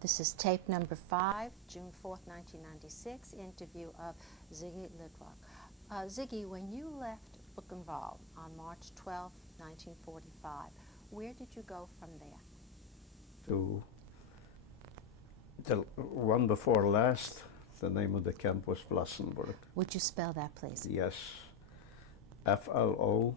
This is tape number 5, June 4th, 1996, interview of Zygmunt Litwok. Ziggy, when you left Buchenwald on March 12, 1945, where did you go from there? To the one before last, the name of the camp was Flossenburg. Would you spell that, please? Yes. Flossenburg.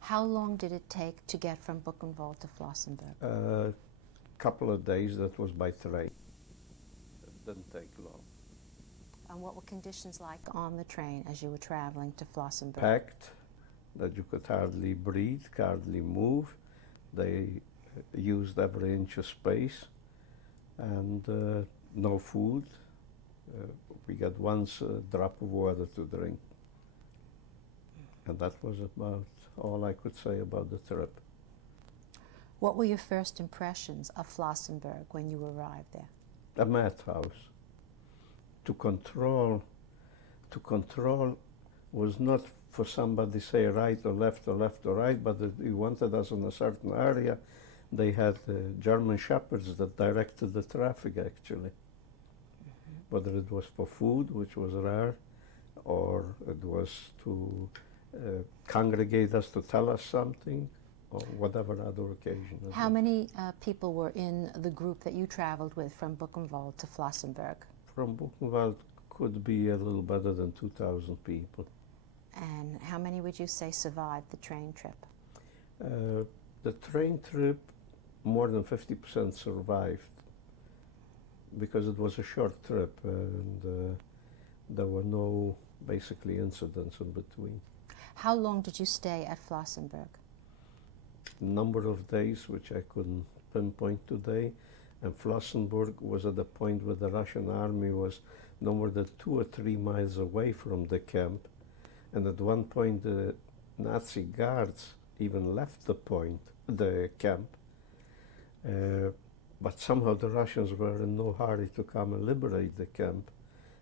How long did it take to get from Buchenwald to Flossenburg? A couple of days, that was by train. It didn't take long. And what were conditions like on the train as you were traveling to Flossenburg? Packed, that you could hardly breathe, hardly move. They used every inch of space, and no food. We got once a drop of water to drink. And that was about all I could say about the trip. What were your first impressions of Flossenburg when you arrived there? A madhouse. To control was not for somebody say right or left or left or right, but if you wanted us in a certain area, they had German shepherds that directed the traffic actually. Whether it was for food, which was rare, or it was to congregate us to tell us something, or whatever other occasion. How many people were in the group that you traveled with from Buchenwald to Flossenburg? From Buchenwald could be a little better than 2,000 people. And how many would you say survived the train trip? The train trip, more than 50% survived, because it was a short trip and there were no basically incidents in between. How long did you stay at Flossenburg? Number of days, which I couldn't pinpoint today, and Flossenburg was at the point where the Russian army was no more than 2 or 3 miles away from the camp, and at one point the Nazi guards even left the camp, but somehow the Russians were in no hurry to come and liberate the camp.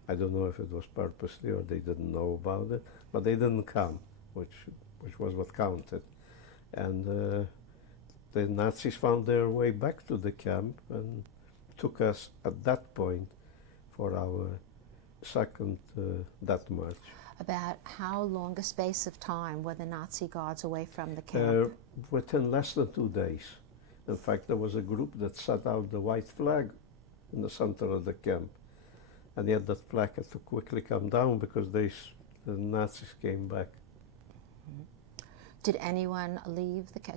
I don't know if it was purposely or they didn't know about it, but they didn't come, which was what counted. And the Nazis found their way back to the camp and took us at that point for our second death march. About how long a space of time were the Nazi guards away from the camp? Within less than 2 days. In fact, there was a group that set out the white flag in the center of the camp. And yet that flag had to quickly come down because the Nazis came back. Did anyone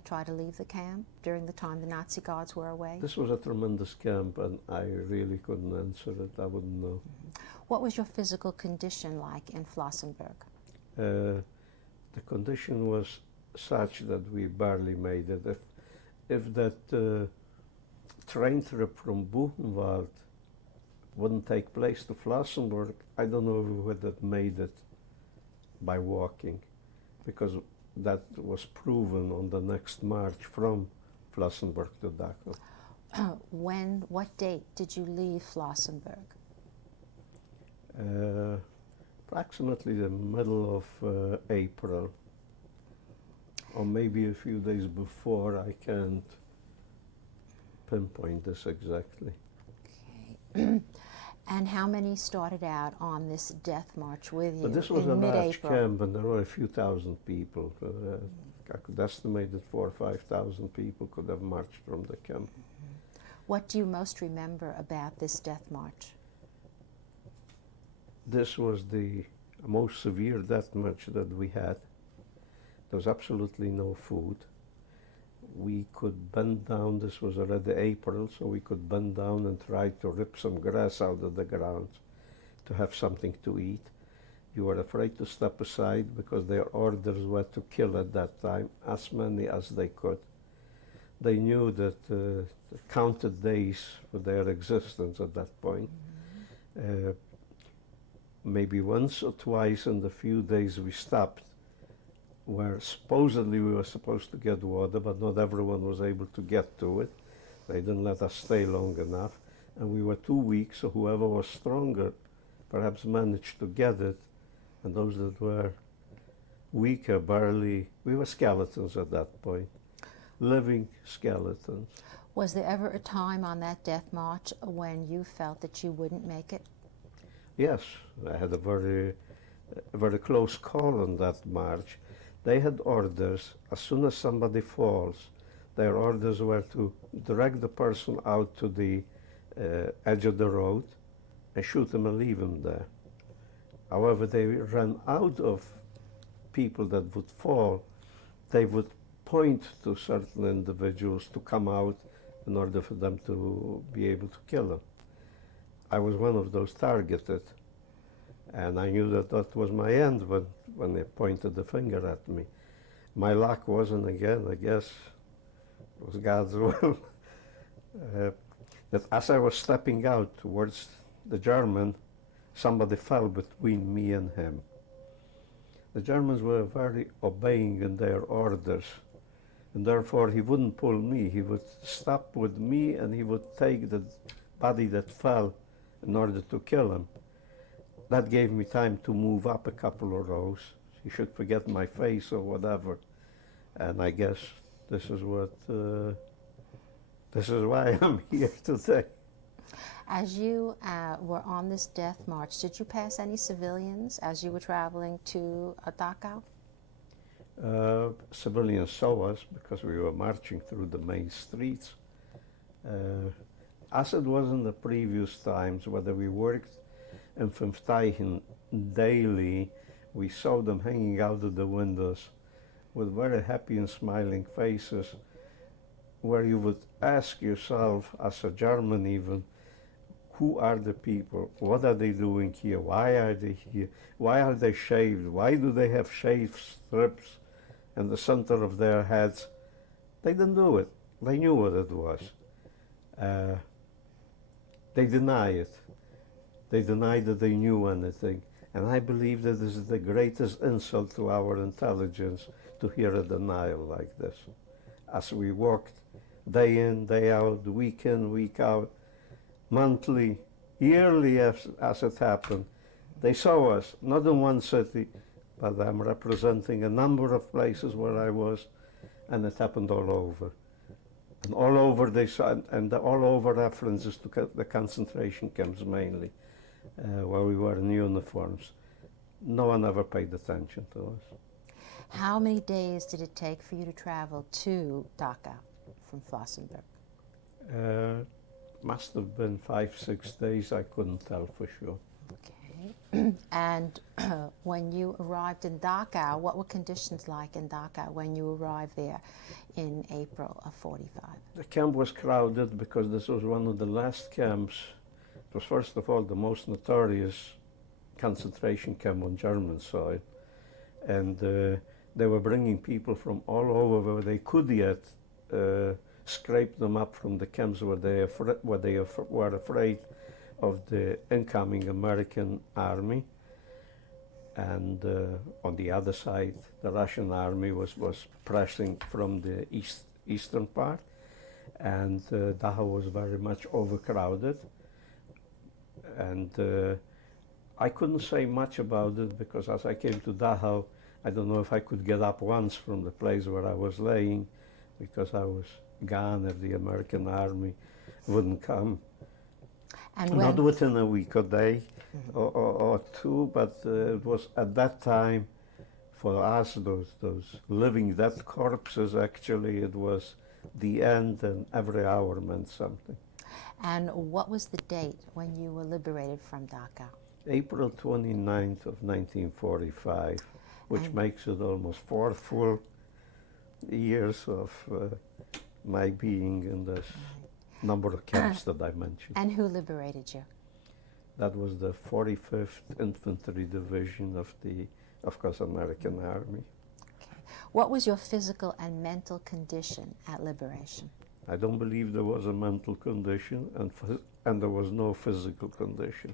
try to leave the camp during the time the Nazi guards were away? This was a tremendous camp, and I really couldn't answer it. I wouldn't know. What was your physical condition like in Flossenburg? The condition was such that we barely made it. If that train trip from Buchenwald wouldn't take place to Flossenburg, I don't know if we would have made it by walking, because that was proven on the next march from Flossenburg to Dachau. What date did you leave Flossenburg? Approximately the middle of April, or maybe a few days before. I can't pinpoint this exactly. Okay. And how many started out on this death march with you? But this was in a large mid-April? camp, and there were a few thousand people. I could estimate that 4,000 or 5,000 people could have marched from the camp. What do you most remember about this death march? This was the most severe death march that we had. There was absolutely no food. We could bend down, this was already April, so we could bend down and try to rip some grass out of the ground to have something to eat. You were afraid to step aside because their orders were to kill at that time as many as they could. They knew that counted days for their existence at that point. Maybe once or twice in the few days we stopped, where supposedly we were supposed to get water, but not everyone was able to get to it. They didn't let us stay long enough, and we were too weak, so whoever was stronger perhaps managed to get it, and those that were weaker barely, we were skeletons at that point. living skeletons. Was there ever a time on that death march when you felt that you wouldn't make it? Yes, I had a very close call on that march. They had orders, as soon as somebody falls, their orders were to drag the person out to the edge of the road and shoot him and leave him there. However, they ran out of people that would fall. They would point to certain individuals to come out in order for them to be able to kill them. I was one of those targeted, and I knew that that was my end when they pointed the finger at me. My luck wasn't, again, I guess, it was God's will, that as I was stepping out towards the German, somebody fell between me and him. The Germans were very obeying in their orders, and therefore he wouldn't pull me. He would stop with me and he would take the body that fell in order to kill him. That gave me time to move up a couple of rows. He should forget my face or whatever. And I guess this is why I'm here today. As you were on this death march, did you pass any civilians as you were traveling to Dachau? Civilians saw us because we were marching through the main streets. As it was in the previous times, whether we worked in Fünfteichen daily, we saw them hanging out of the windows with very happy and smiling faces, where you would ask yourself, as a German even, who are the people? What are they doing here? Why are they here? Why are they shaved? Why do they have shaved strips in the center of their heads? They didn't do it. They knew what it was. They deny it. They deny that they knew anything. And I believe that this is the greatest insult to our intelligence, to hear a denial like this. As we walked day in, day out, week in, week out, monthly, yearly as it happened, they saw us, not in one city, but I'm representing a number of places where I was, and it happened all over. And all over they saw, and all over references to the concentration camps mainly, where we were in uniforms. No one ever paid attention to us. How many days did it take for you to travel to Dachau from Flossenburg? Must have been 5-6 days, I couldn't tell for sure. Okay. And when you arrived in Dachau, what were conditions like in Dachau when you arrived there in April of 45? The camp was crowded because this was one of the last camps. It was, first of all, the most notorious concentration camp on German soil. And they were bringing people from all over where they could yet scrape them up from the camps where they were afraid of the incoming American army. And on the other side, the Russian army was pressing from the eastern part, and Dachau was very much overcrowded. And I couldn't say much about it because as I came to Dachau, I don't know if I could get up once from the place where I was laying, because I was gone if the American army wouldn't come. And not within a week or day or two, but it was at that time, for us, those living dead corpses, actually, it was the end, and every hour meant something. And what was the date when you were liberated from Dachau? April 29th of 1945, which makes it almost 4 full years of my being in this number of camps that I mentioned. And who liberated you? That was the 45th Infantry Division of the, of course, American Army. Okay. What was your physical and mental condition at liberation? I don't believe there was a mental condition, and there was no physical condition.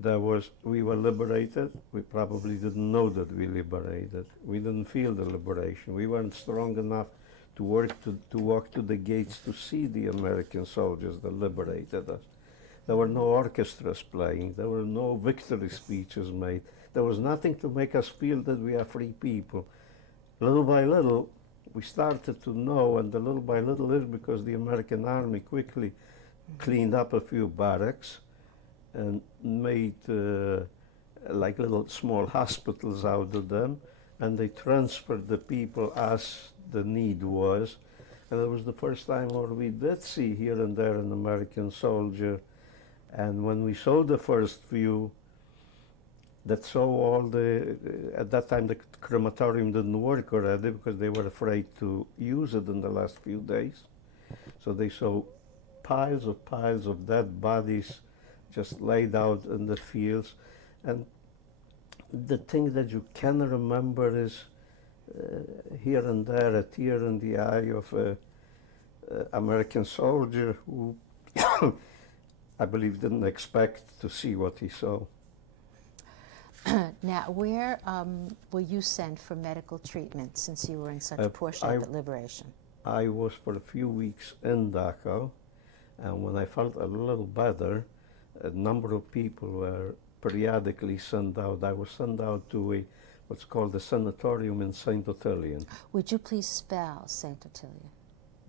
We were liberated. We probably didn't know that we liberated. We didn't feel the liberation. We weren't strong enough to walk to the gates to see the American soldiers that liberated us. There were no orchestras playing. There were no victory speeches made. There was nothing to make us feel that we are free people. Little by little, we started to know, and the little by little is because the American Army quickly cleaned up a few barracks and made like little small hospitals out of them, and they transferred the people as the need was. And it was the first time where we did see here and there an American soldier. And when we saw the first few, that saw all the, at that time the crematorium didn't work already because they were afraid to use it in the last few days. So they saw piles of dead bodies just laid out in the fields. And the thing that you can remember is here and there a tear in the eye of a American soldier who I believe didn't expect to see what he saw. Now, where were you sent for medical treatment since you were in such a poor shape at liberation? I was for a few weeks in Dachau, and when I felt a little better, a number of people were periodically sent out. I was sent out to what's called the sanatorium in St. Ottilian. Would you please spell St. Ottilian?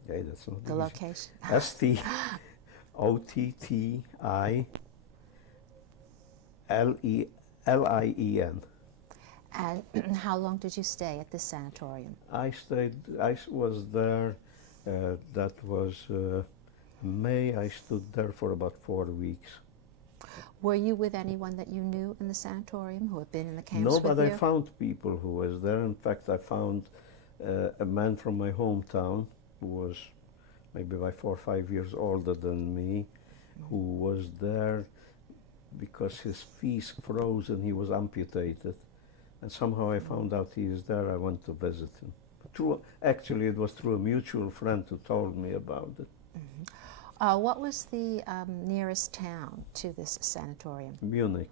Yeah, that's not the easy. Location? STOTTILIEN. And how long did you stay at this sanatorium? I was there, that was May. I stood there for about 4 weeks. Were you with anyone that you knew in the sanatorium who had been in the camps No, with you? but I found people who was there. In fact, I found a man from my hometown who was maybe by 4 or 5 years older than me, who was there because his feet froze and he was amputated. And somehow I found out he is there. I went to visit him. Actually, it was through a mutual friend who told me about it. Mm-hmm. What was the nearest town to this sanatorium? Munich.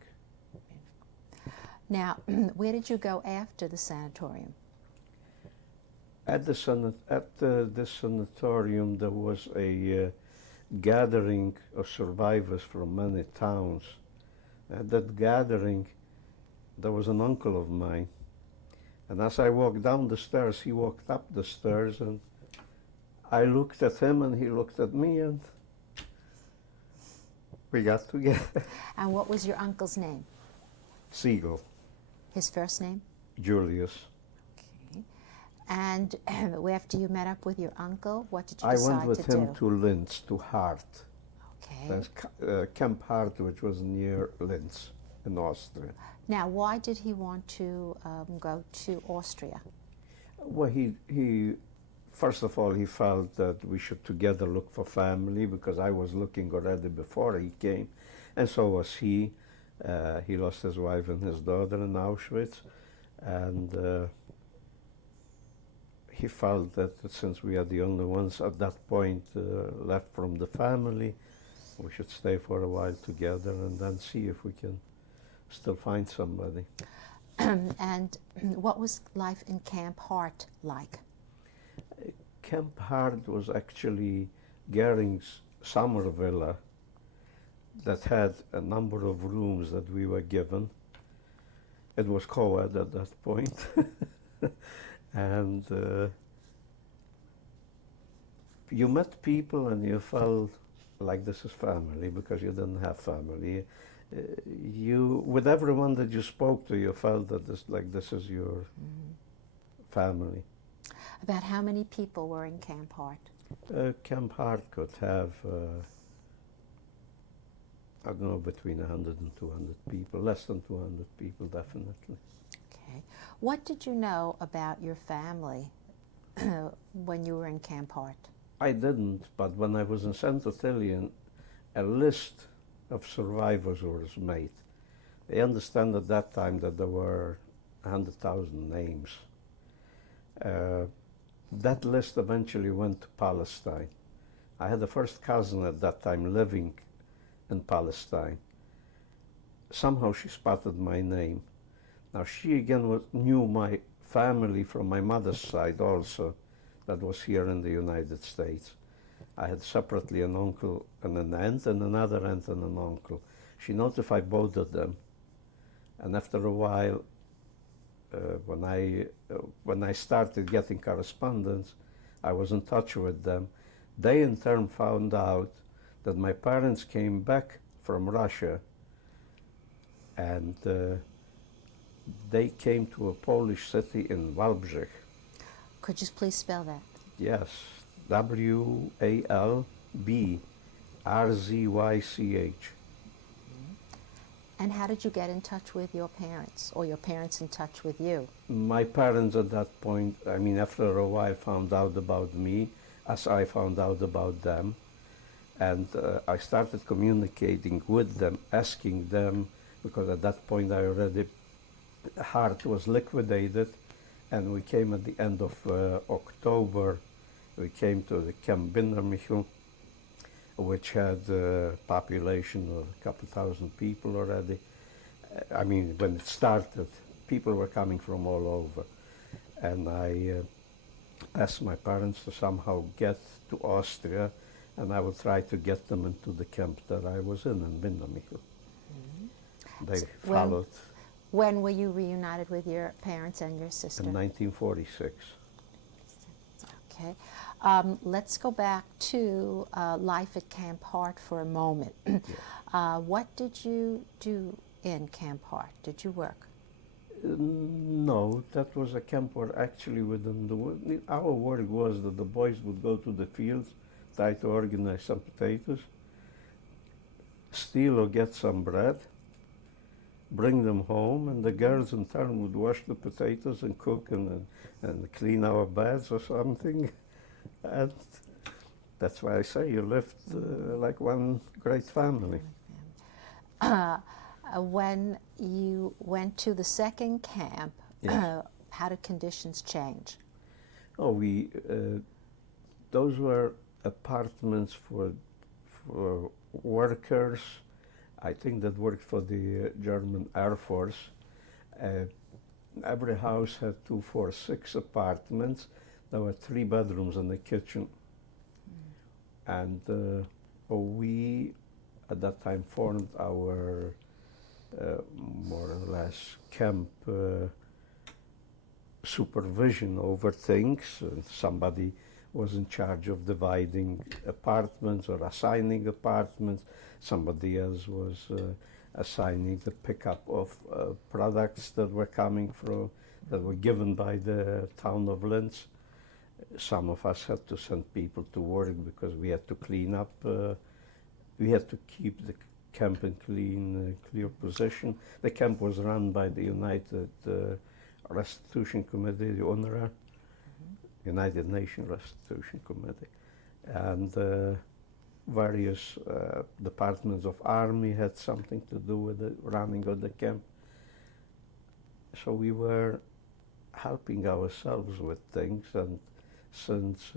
Now, where did you go after the sanatorium? At the sanatorium, there was a gathering of survivors from many towns. At that gathering, there was an uncle of mine. And as I walked down the stairs, he walked up the stairs, and I looked at him and he looked at me, and we got together. And what was your uncle's name? Siegel. His first name? Julius. Okay. And after you met up with your uncle, what did you decide to do? I went with him to Linz, to Hart. Okay. That's Camp Hart, which was near Linz in Austria. Now, why did he want to go to Austria? Well, he first of all, he felt that we should together look for family, because I was looking already before he came, and so was he. He lost his wife and his daughter in Auschwitz, and he felt that since we are the only ones at that point left from the family, we should stay for a while together and then see if we can still find somebody. And what was life in Camp Hart like? Camp Hart was actually Goering's summer villa that had a number of rooms that we were given. It was co-ed at that point. And you met people and you felt like this is family, because you didn't have family. With everyone that you spoke to, you felt that this is your family. About how many people were in Camp Hart? Camp Hart could have, I don't know, between 100 and 200 people, less than 200 people, definitely. Okay. What did you know about your family when you were in Camp Hart? I didn't, but when I was in St. Ottilian, a list of survivors was made. I understand at that time that there were 100,000 names. That list eventually went to Palestine. I had a first cousin at that time living in Palestine. Somehow she spotted my name. Now she again knew my family from my mother's side also, that was here in the United States. I had separately an uncle and an aunt, and another aunt and an uncle. She notified both of them, and after a while when I started getting correspondence, I was in touch with them. They in turn found out that my parents came back from Russia, and they came to a Polish city in Wałbrzych. Could you please spell that? Yes, Walbrzych. And how did you get in touch with your parents, or your parents in touch with you? My parents at that point, I mean, after a while, found out about me, as I found out about them. And I started communicating with them, asking them, because at that point I already, Hart was liquidated, and we came at the end of October. We came to the Camp Bindermichel, which had a population of a couple thousand people already. I mean, when it started, people were coming from all over. And I asked my parents to somehow get to Austria, and I would try to get them into the camp that I was in Bindermichel. They So followed When were you reunited with your parents and your sister? in 1946. Okay. Let's go back to life at Camp Hart for a moment. What did you do in Camp Hart? Did you work? No, that was a camp where actually our work was that the boys would go to the fields, try to organize some potatoes, steal or get some bread, bring them home, and the girls in turn would wash the potatoes and cook and clean our beds or something. And that's why I say you lived like one great family. When you went to the second camp, Yes. how did conditions change? Oh, those were apartments for workers, I think that worked for the German Air Force. Every house had 2, 4, 6 apartments. There were 3 bedrooms and a kitchen. And we, at that time, formed our more or less camp supervision over things. Somebody was in charge of dividing apartments or assigning apartments. Somebody else was assigning the pickup of products that were coming from, that were given by the town of Linz. Some of us had to send people to work because we had to clean up. We had to keep the camp in clear position. The camp was run by the United Restitution Committee, the UNRWA, United Nations Restitution Committee, and various departments of army had something to do with the running of the camp. So we were helping ourselves with things, and since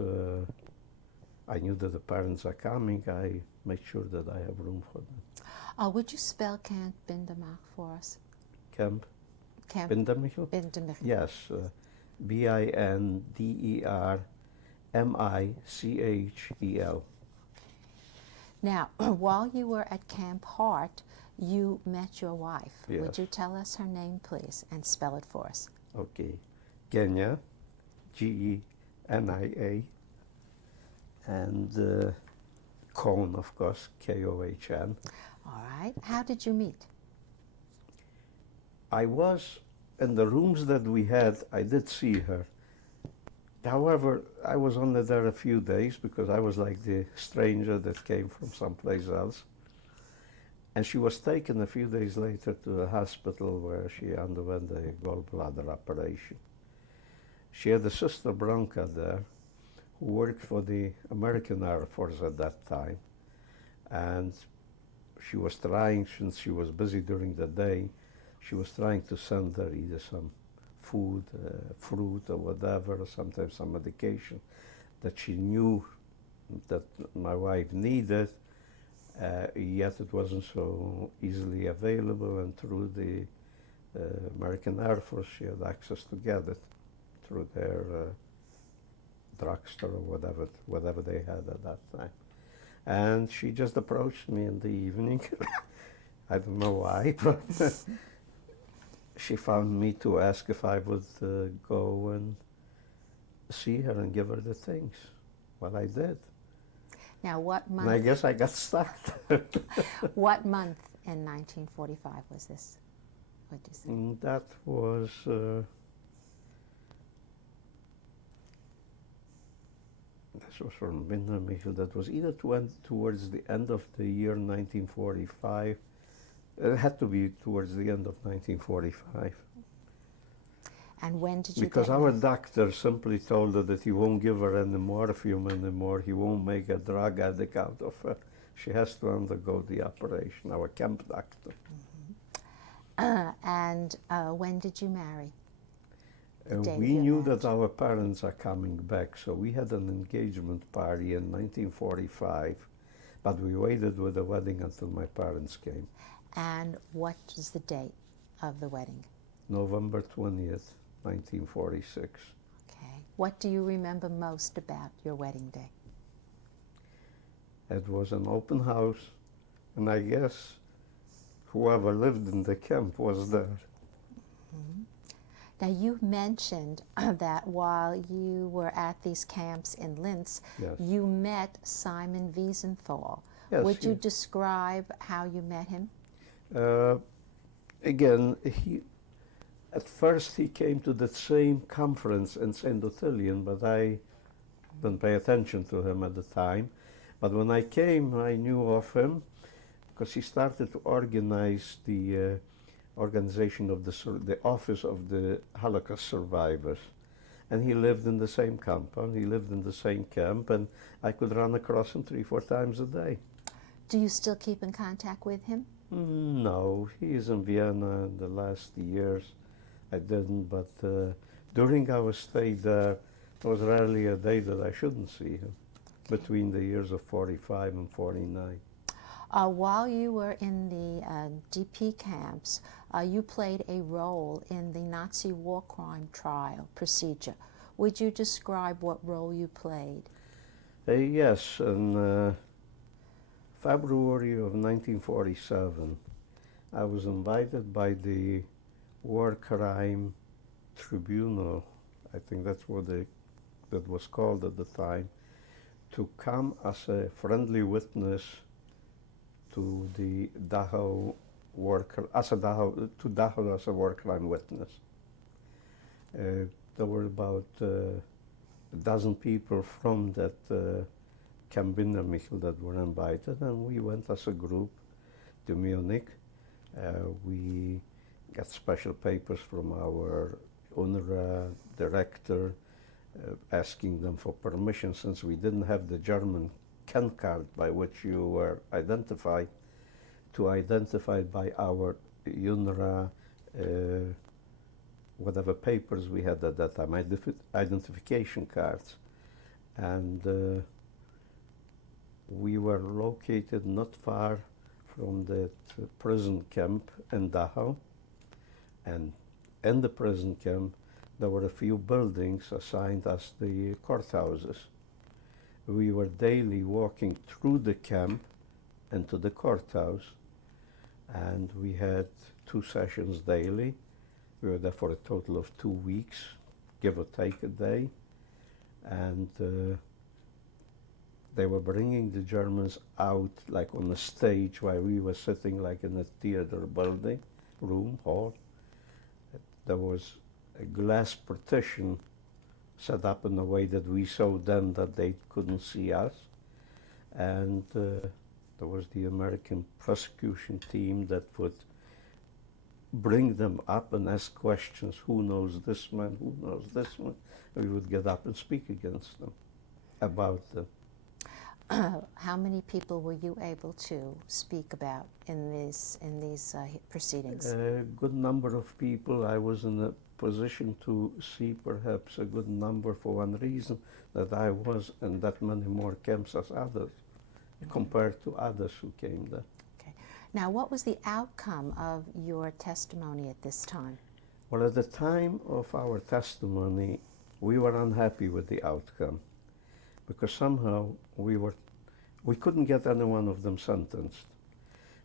I knew that the parents are coming, I made sure that I have room for them. Would you spell Camp Bindermichel for us? Camp Camp Bindermichel? Bindermichel. Yes, Bindermichel. Now, while you were at Camp Hart, you met your wife. Yes. Would you tell us her name, please, and spell it for us? Okay, Genia, Genia, and Kohn, of course, Kohn. All right. How did you meet? I was in the rooms that we had, I did see her. However, I was only there a few days because I was like the stranger that came from someplace else. And she was taken a few days later to the hospital where she underwent a gallbladder operation. She had a sister Bronca there who worked for the American Air Force at that time. And she was trying, since she was busy during the day, she was trying to send her either some food, fruit or whatever, or sometimes some medication that she knew that my wife needed, yet it wasn't so easily available, and through the American Air Force she had access to get it through their drugstore or whatever they had at that time. And she just approached me in the evening. I don't know why, but she found me to ask if I would go and see her and give her the things. Well, I did. Now, what And I month? guess I got stuck. What month in 1945 was this? What do you say? That was this was from Wintermichel. That was either towards the end of the year 1945. It had to be towards the end of 1945. And when did you Because get our married? doctor simply told her that he won't give her any morphium anymore. He won't make a drug addict out of her. She has to undergo the operation, our camp doctor. And when did you marry? The day of We your knew marriage. that our parents are coming back, so we had an engagement party in 1945, but we waited with the wedding until my parents came. And what was the date of the wedding? November 20th, 1946. Okay. What do you remember most about your wedding day? It was an open house, and I guess whoever lived in the camp was there. Now, you mentioned that while you were at these camps in Linz, Yes. you met Simon Wiesenthal. Yes, Would you he- describe how you met him? Again, at first he came to the same conference in St. Ottilian, but I didn't pay attention to him at the time. But when I came, I knew of him because he started to organize the organization of the Office of the Holocaust Survivors. And he lived in the same compound, he lived in the same camp, and I could run across him 3-4 times a day. Do you still keep in contact with him? No, he is in Vienna in the last years. I didn't, but during our stay there, there was rarely a day that I shouldn't see him, between the years of 45 and 49. While you were in the DP camps, you played a role in the Nazi war crime trial procedure. Would you describe what role you played? Yes, in February of 1947, I was invited by the War Crime Tribunal, I think that's what that was called at the time, to come as a friendly witness to the Dachau to Dachau as a war crime witness. There were about a dozen people from that Camp Wintermichel that were invited, and we went as a group to Munich. We got special papers from our UNRWA director asking them for permission, since we didn't have the German Ken card by which you were identified, to identify by our UNRWA whatever papers we had at that time, identification cards. And we were located not far from the prison camp in Dachau, and in the prison camp there were a few buildings assigned as the courthouses. We were daily walking through the camp into the courthouse, and we had 2 sessions daily. We were there for a total of 2 weeks, give or take a day, and they were bringing the Germans out like on a stage while we were sitting like in a theater building, hall. There was a glass partition set up in a way that we saw them, that they couldn't see us. And there was the American prosecution team that would bring them up and ask questions. Who knows this man? Who knows this man? We would get up and speak against them, about them. How many people were you able to speak about in these proceedings? A good number of people. I was in a position to see perhaps a good number for one reason, that I was in that many more camps as others, compared to others who came there. Okay. Now, what was the outcome of your testimony at this time? Well, at the time of our testimony, we were unhappy with the outcome, because somehow we couldn't get any one of them sentenced.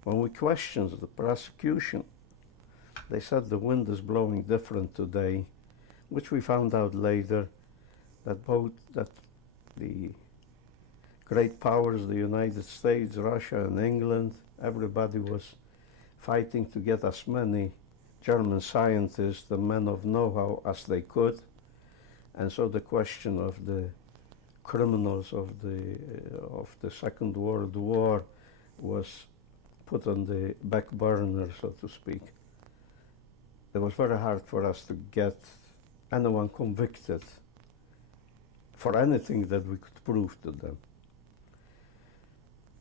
When we questioned the prosecution, They said the wind is blowing different today, which we found out later that the great powers, the United States, Russia, and England, everybody was fighting to get as many German scientists and men of know-how as they could. And so the question of the criminals of the Second World War was put on the back burner, so to speak. It was very hard for us to get anyone convicted for anything that we could prove to them.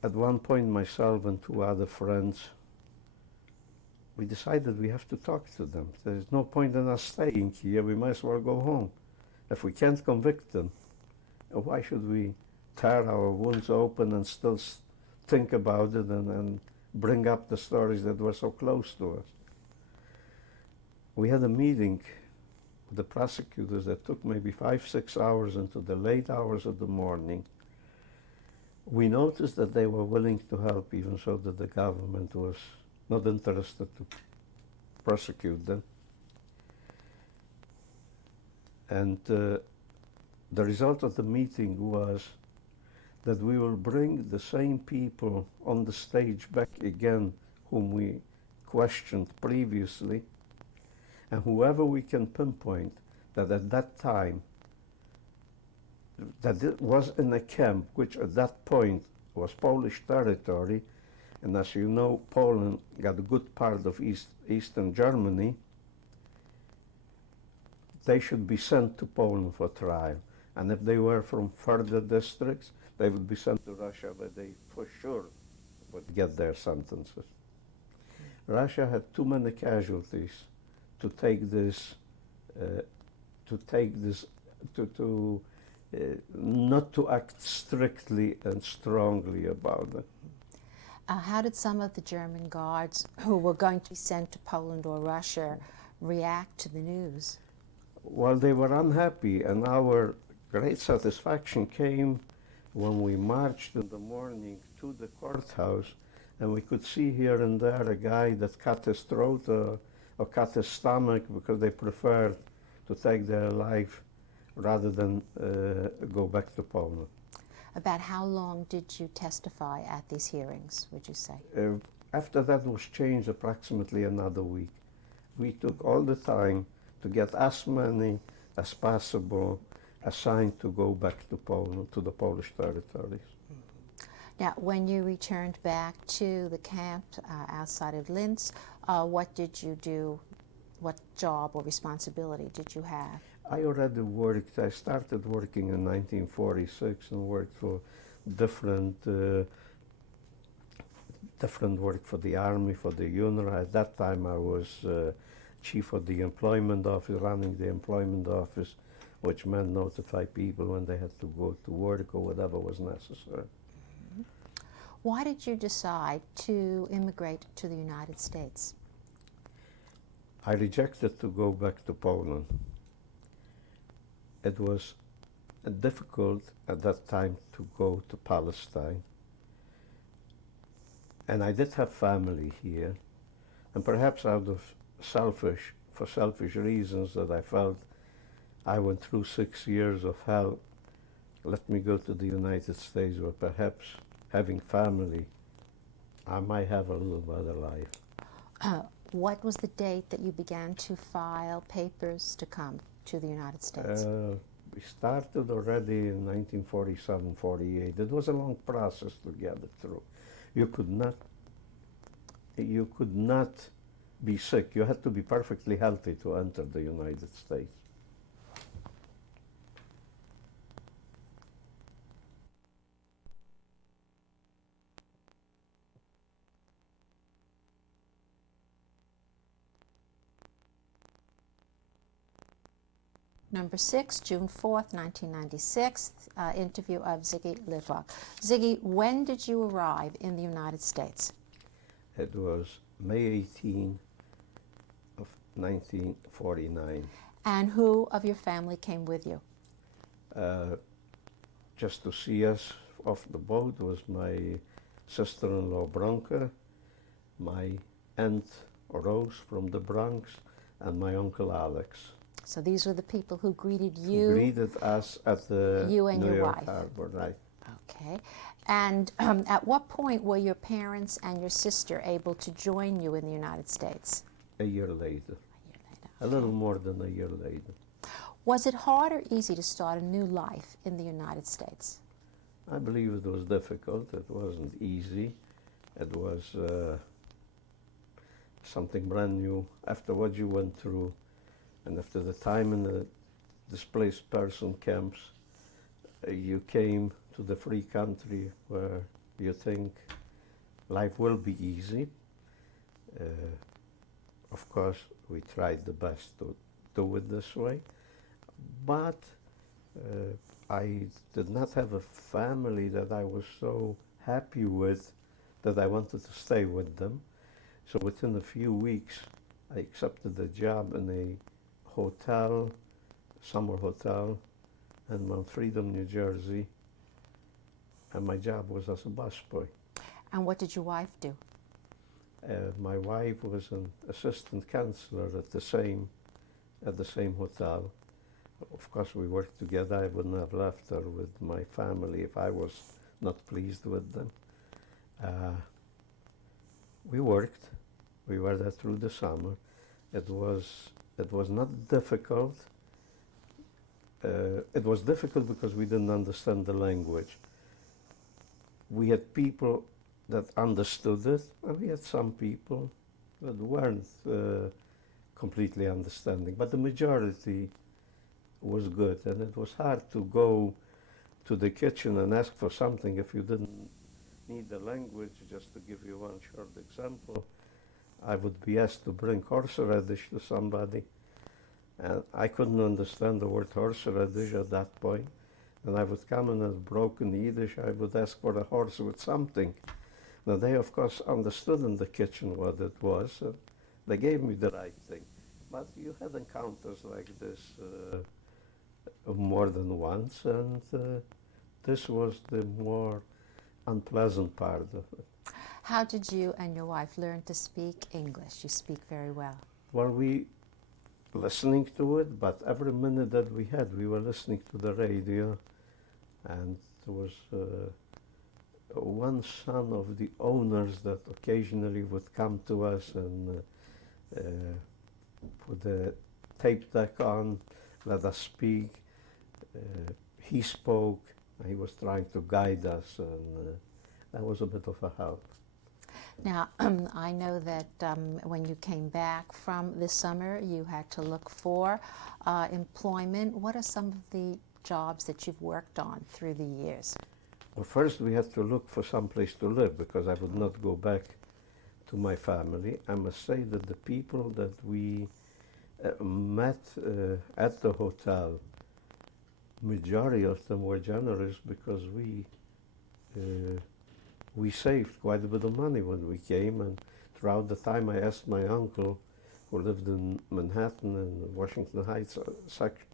At one point, myself and two other friends, we decided we have to talk to them. There's no point in us staying here. We might as well go home. If we can't convict them, why should we tear our wounds open and still think about it and bring up the stories that were so close to us? We had a meeting with the prosecutors that took maybe 5-6 hours into the late hours of the morning. We noticed that they were willing to help, even so that the government was not interested to prosecute them. And the result of the meeting was that we will bring the same people on the stage back again whom we questioned previously, and whoever we can pinpoint that at that time that it was in a camp which at that point was Polish territory, and as you know, Poland got a good part of Eastern Germany, they should be sent to Poland for trial. And if they were from further districts, they would be sent to Russia, where they for sure would get their sentences. Russia had too many casualties to take this, not to act strictly and strongly about it. How did some of the German guards who were going to be sent to Poland or Russia react to the news? Well, they were unhappy, and our great satisfaction came when we marched in the morning to the courthouse, and we could see here and there a guy that cut his throat or cut his stomach because they preferred to take their life rather than go back to Poland. About how long did you testify at these hearings, would you say? After that was changed, approximately another week. We took all the time to get as many as possible assigned to go back to Poland, to the Polish territories. Now, when you returned back to the camp outside of Linz, what did you do? What job or responsibility did you have? I already worked. I started working in 1946 and worked for different work for the army, for the UNRWA. At that time, I was chief of the employment office, running the employment office, which meant notify people when they had to go to work or whatever was necessary. Mm-hmm. Why did you decide to immigrate to the United States? I rejected to go back to Poland. It was difficult at that time to go to Palestine. And I did have family here. And perhaps out of selfish reasons that I felt I went through 6 years of hell, let me go to the United States where perhaps having family, I might have a little better life. What was the date that you began to file papers to come to the United States? We started already in 1947, 48. It was a long process to get it through. You could not be sick. You had to be perfectly healthy to enter the United States. Number 6, June 4th, 1996, interview of Zygmunt Litwok. Ziggy, when did you arrive in the United States? It was May 18 of 1949. And who of your family came with you? Just to see us off the boat was my sister-in-law Bronca, my aunt Rose from the Bronx, and my uncle Alex. So these were the people who greeted Who you, greeted us at the you and New your York wife. Harbor, right? Okay. And at what point were your parents and your sister able to join you in the United States? A year later. A year later. A little more than a year later. Was it hard or easy to start a new life in the United States? I believe it was difficult. It wasn't easy. It was something brand new. After what you went through, and after the time in the displaced person camps, you came to the free country where you think life will be easy. Of course, we tried the best to do it this way, but I did not have a family that I was so happy with that I wanted to stay with them. So within a few weeks, I accepted a job in a hotel, summer hotel, in Mount Freedom, New Jersey, and my job was as a busboy. And what did your wife do? My wife was an assistant counselor at the same hotel. Of course, we worked together. I wouldn't have left her with my family if I was not pleased with them. We worked. We were there through the summer. It was not difficult. It was difficult because we didn't understand the language. We had people that understood it, and we had some people that weren't completely understanding. But the majority was good, and it was hard to go to the kitchen and ask for something if you didn't need the language. Just to give you one short example, I would be asked to bring horseradish to somebody, and I couldn't understand the word horseradish at that point. And I would come in a broken Yiddish, I would ask for a horse with something. Now they of course understood in the kitchen what it was. They gave me the right thing. But you had encounters like this more than once, and this was the more unpleasant part of it. How did you and your wife learn to speak English? You speak very well. Well, we listening to it, but every minute that we had, we were listening to the radio, and there was one son of the owners that occasionally would come to us and put the tape deck on, let us speak. He spoke, he was trying to guide us, and that was a bit of a help. Now, I know that when you came back from this summer, you had to look for employment. What are some of the jobs that you've worked on through the years? Well, first we had to look for some place to live because I would not go back to my family. I must say that the people that we met at the hotel, majority of them were generous because we saved quite a bit of money when we came, and throughout the time I asked my uncle, who lived in Manhattan and Washington Heights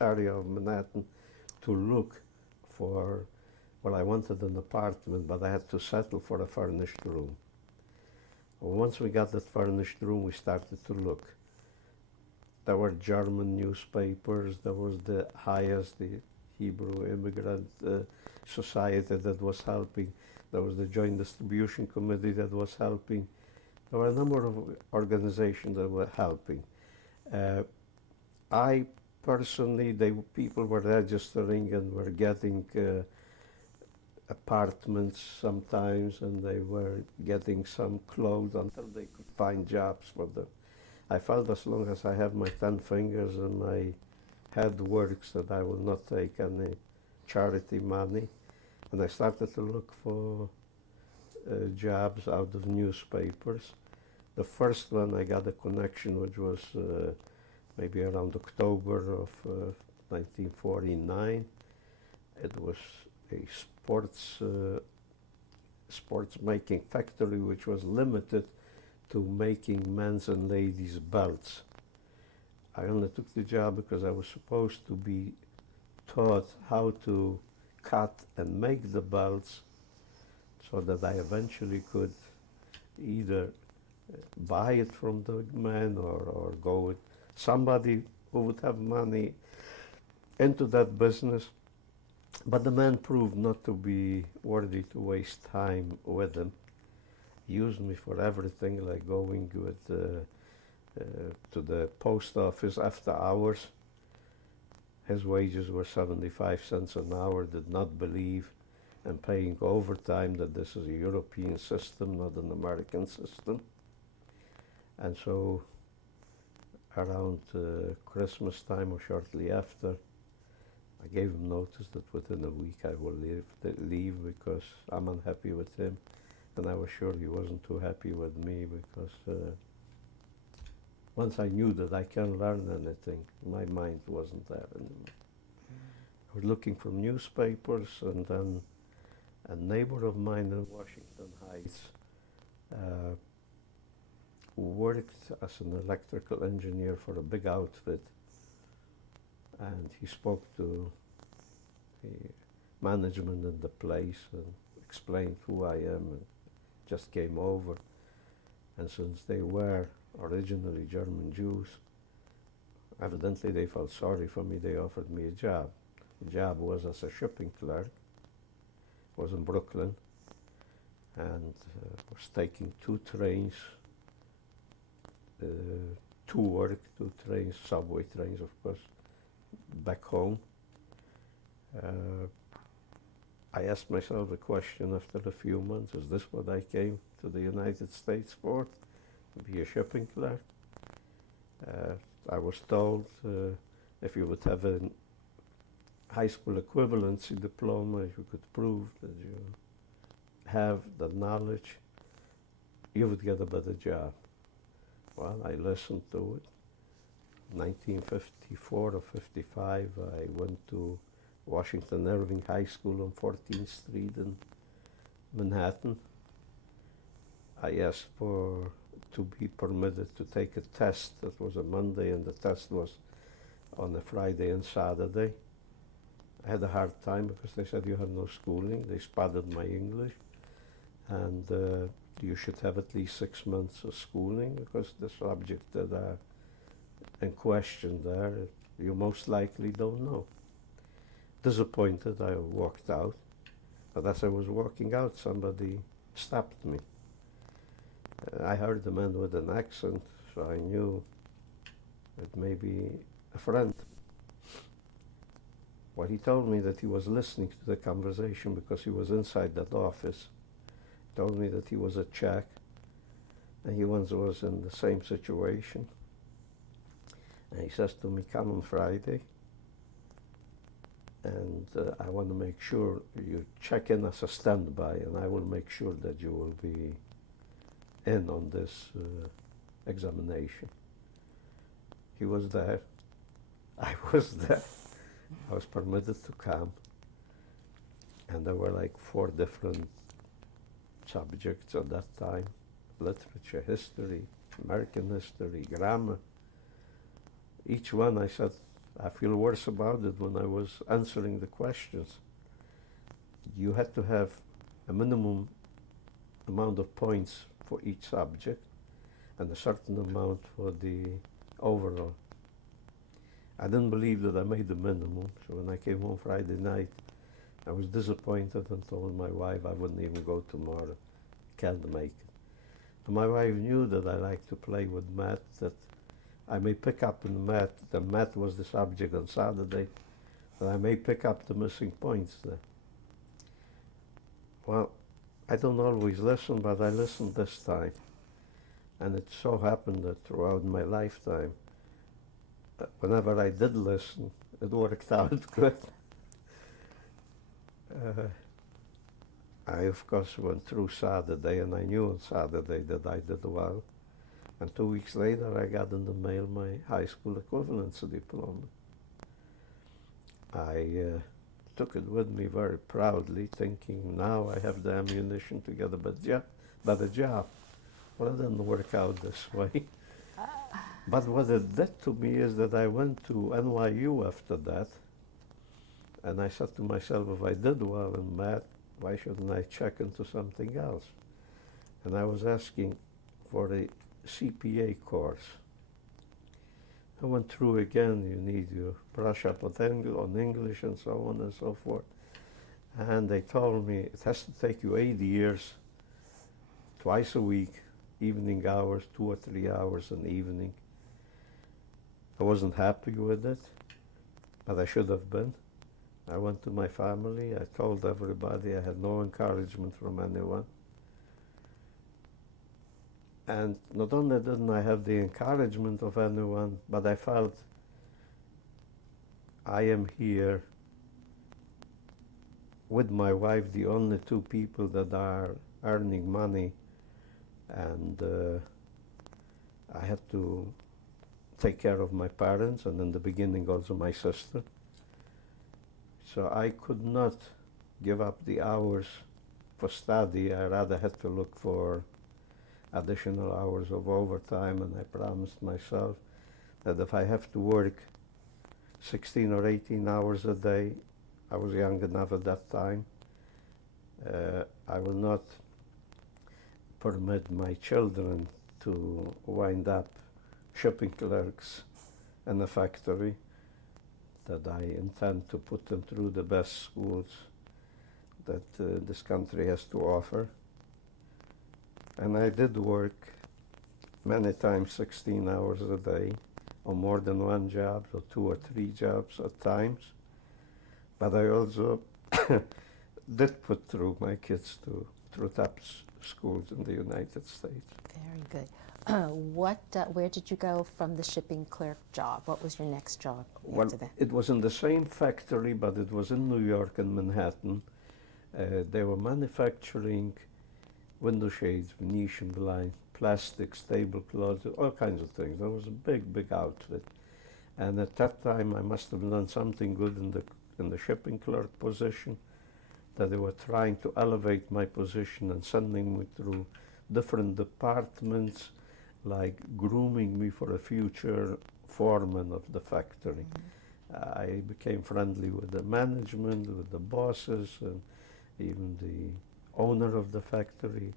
area of Manhattan, to look for, well, I wanted an apartment, but I had to settle for a furnished room. Once we got that furnished room, we started to look. There were German newspapers, there was the highest, the Hebrew Immigrant Society that was helping. There was the Joint Distribution Committee that was helping. There were a number of organizations that were helping. I personally, people were registering and were getting apartments sometimes, and they were getting some clothes until they could find jobs for them. I felt as long as I have my 10 fingers and my head works that I will not take any charity money. And I started to look for jobs out of newspapers. The first one I got a connection, which was maybe around October of 1949. It was a sports making factory which was limited to making men's and ladies' belts. I only took the job because I was supposed to be taught how to cut and make the belts so that I eventually could either buy it from the man or go with somebody who would have money into that business. But the man proved not to be worthy to waste time with him. He used me for everything, like going with to the post office after hours. His wages were 75 cents an hour, did not believe in paying overtime, that this is a European system, not an American system. And so around Christmas time or shortly after, I gave him notice that within a week I will leave because I'm unhappy with him. And I was sure he wasn't too happy with me because once I knew that I can't learn anything, my mind wasn't there anymore. I was looking for newspapers, and then a neighbor of mine in Washington Heights who worked as an electrical engineer for a big outfit, and he spoke to the management in the place and explained who I am and just came over. And since they were originally German Jews, evidently they felt sorry for me. They offered me a job. The job was as a shipping clerk. It was in Brooklyn, and was taking 2 trains to work, 2 trains, subway trains, of course, back home. I asked myself a question after a few months: is this what I came to the United States for? To be a shipping clerk? I was told if you would have a high school equivalency diploma, if you could prove that you have the knowledge, you would get a better job. Well, I listened to it. 1954 or 55, I went to Washington Irving High School on 14th Street in Manhattan. I asked to be permitted to take a test. That was a Monday, and the test was on a Friday and Saturday. I had a hard time because they said you have no schooling. They spotted my English, and you should have at least 6 months of schooling because the subject that are in question there, you most likely don't know. Disappointed, I walked out. But as I was walking out, somebody stopped me. I heard a man with an accent, so I knew it may be a friend. Well, he told me that he was listening to the conversation because he was inside that office. He told me that he was a Czech, and he once was in the same situation. And he says to me, come on Friday, and I want to make sure you check in as a standby, and I will make sure that you will be in on this examination. He was there. I was there. I was permitted to come, and there were like 4 different subjects at that time: literature, history, American history, grammar. Each one I said, I feel worse about it when I was answering the questions. You had to have a minimum amount of points for each subject and a certain amount for the overall. I didn't believe that I made the minimum, so when I came home Friday night, I was disappointed and told my wife I wouldn't even go tomorrow. Can't make it. And my wife knew that I liked to play with math, that I may pick up in math, the math was the subject on Saturday, that I may pick up the missing points there. Well, I don't always listen, but I listened this time. And it so happened that throughout my lifetime, whenever I did listen, it worked out good. I, of course, went through Saturday, and I knew on Saturday that I did well. And 2 weeks later, I got in the mail my high school equivalency diploma. I took it with me very proudly, thinking now I have the ammunition to get a better job. Well, it didn't work out this way. But what it did to me is that I went to NYU after that, and I said to myself, if I did well in math, why shouldn't I check into something else? And I was asking for a CPA course. I went through again, you need to brush up on English and so on and so forth. And they told me it has to take you 8 years, twice a week, evening hours, 2 or 3 hours in the evening. I wasn't happy with it, but I should have been. I went to my family, I told everybody, I had no encouragement from anyone. And not only didn't I have the encouragement of anyone, but I felt I am here with my wife, the only two people that are earning money, and I had to take care of my parents, and in the beginning also my sister. So I could not give up the hours for study. I rather had to look for additional hours of overtime, and I promised myself that if I have to work 16 or 18 hours a day, I was young enough at that time, I will not permit my children to wind up shipping clerks in a factory, that I intend to put them through the best schools that this country has to offer. And I did work many times 16 hours a day, or more than one job, or 2 or 3 jobs at times. But I also did put through my kids through top schools in the United States. Very good. Where did you go from the shipping clerk job? What was your next job after that? It was in the same factory, but it was in New York and Manhattan. They were manufacturing window shades, Venetian blinds, plastics, tablecloths, all kinds of things. It was a big, big outfit. And at that time, I must have done something good in the shipping clerk position, that they were trying to elevate my position and sending me through different departments, like grooming me for a future foreman of the factory. Mm-hmm. I became friendly with the management, with the bosses, and even the owner of the factory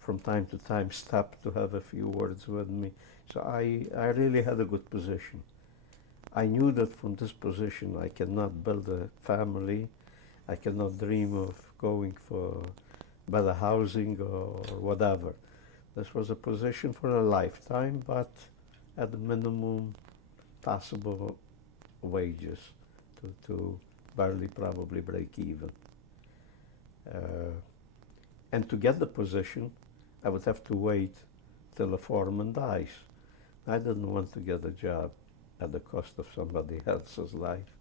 from time to time stopped to have a few words with me. So I really had a good position. I knew that from this position I cannot build a family, I cannot dream of going for better housing or whatever. This was a position for a lifetime, but at the minimum possible wages to barely probably break even. And to get the position, I would have to wait till the foreman dies. I didn't want to get a job at the cost of somebody else's life.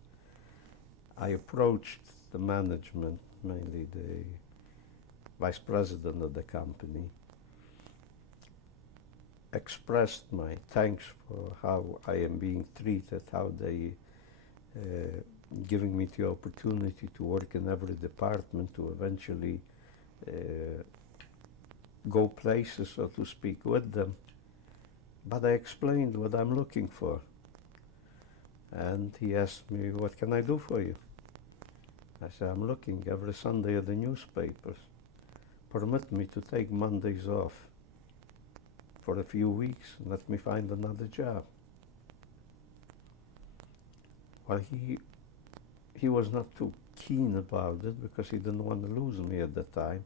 I approached the management, mainly the vice president of the company, expressed my thanks for how I am being treated, how they giving me the opportunity to work in every department, to eventually go places, so to speak, with them. But I explained what I'm looking for. And he asked me, what can I do for you? I said, I'm looking every Sunday at the newspapers. Permit me to take Mondays off for a few weeks and let me find another job. Well, he was not too keen about it because he didn't want to lose me at the time.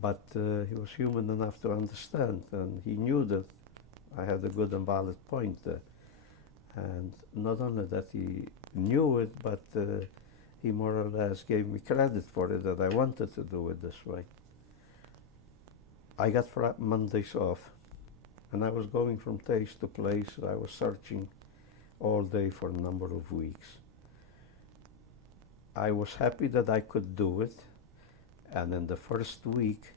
But he was human enough to understand, and he knew that I had a good and valid point there. And not only that he knew it, but he more or less gave me credit for it, that I wanted to do it this way. I got Mondays off, and I was going from place to place. I was searching all day for a number of weeks. I was happy that I could do it, and in the first week,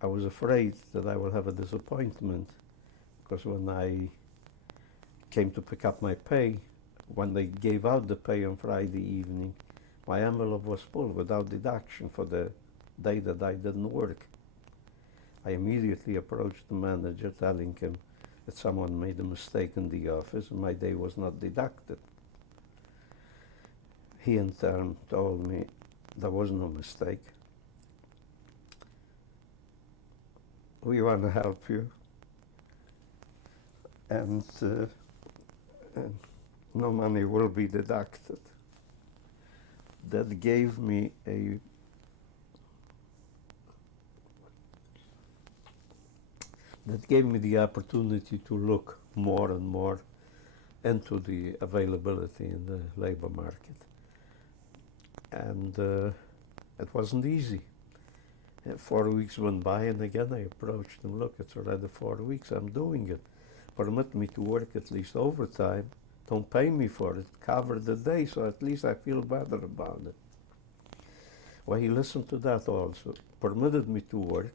I was afraid that I will have a disappointment, because when I came to pick up my pay, when they gave out the pay on Friday evening, my envelope was full without deduction for the day that I didn't work. I immediately approached the manager, telling him that someone made a mistake in the office and my day was not deducted. He in turn told me there was no mistake. we want to help you, and no money will be deducted. That gave me the opportunity to look more and more into the availability in the labor market. And it wasn't easy. 4 weeks went by, and again I approached them. Look, it's already 4 weeks, I'm doing it. Permit me to work at least overtime. Don't pay me for it. Cover the day, so at least I feel better about it. Well, he listened to that also. Permitted me to work,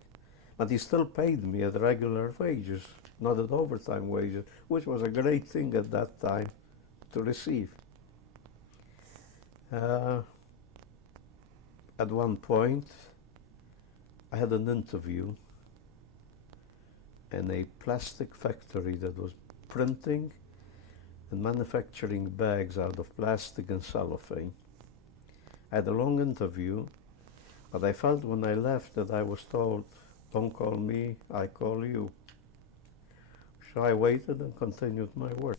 but he still paid me at regular wages, not at overtime wages, which was a great thing at that time to receive. At one point, I had an interview in a plastic factory that was printing and manufacturing bags out of plastic and cellophane. I had a long interview, but I felt when I left that I was told, don't call me, I call you. So I waited and continued my work.